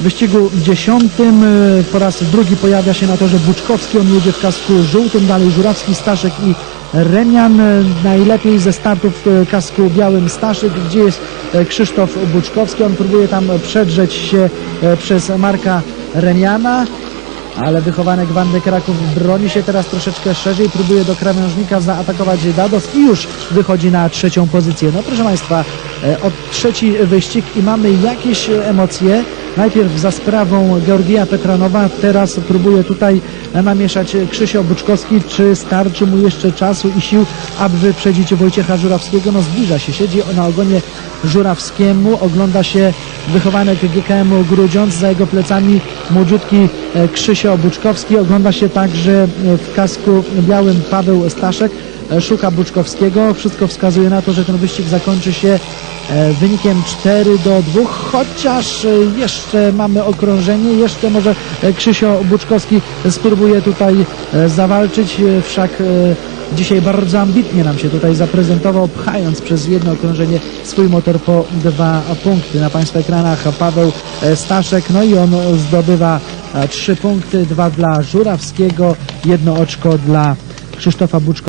wyścigu dziesiątym. y, Po raz drugi pojawia się na torze Buczkowski. On jedzie w kasku żółtym, dalej Żurawski, Staszek i Remian. Y, Najlepiej ze startów w kasku białym Staszek, gdzie jest e, Krzysztof Buczkowski. On próbuje tam przedrzeć się e, przez Marka Remiana. Ale wychowanek Wandy Kraków broni się teraz troszeczkę szerzej, próbuje do krawężnika zaatakować Dados i już wychodzi na trzecią pozycję. No proszę Państwa, e, od trzeci wyścig i mamy jakieś e, emocje. Najpierw za sprawą Georgija Petranowa, teraz próbuje tutaj e, namieszać Krzysio Buczkowski. Czy starczy mu jeszcze czasu i sił, aby wyprzedzić Wojciecha Żurawskiego? No zbliża się, siedzi na ogonie Żurawskiemu, ogląda się wychowanek GKM-u Grudziądz, za jego plecami młodziutki e, Krzysio Buczkowski, ogląda się także e, w kasku białym Paweł Staszek, e, szuka Buczkowskiego, wszystko wskazuje na to, że ten wyścig zakończy się e, wynikiem 4 do 2, chociaż e, jeszcze mamy okrążenie, jeszcze może e, Krzysio Buczkowski spróbuje tutaj e, zawalczyć, e, wszak e, Dzisiaj bardzo ambitnie nam się tutaj zaprezentował, pchając przez jedno okrążenie swój motor po dwa punkty. Na Państwa ekranach Paweł e, Staszek, no i on zdobywa e, trzy punkty, dwa dla Żurawskiego, jedno oczko dla Krzysztofa Buczko.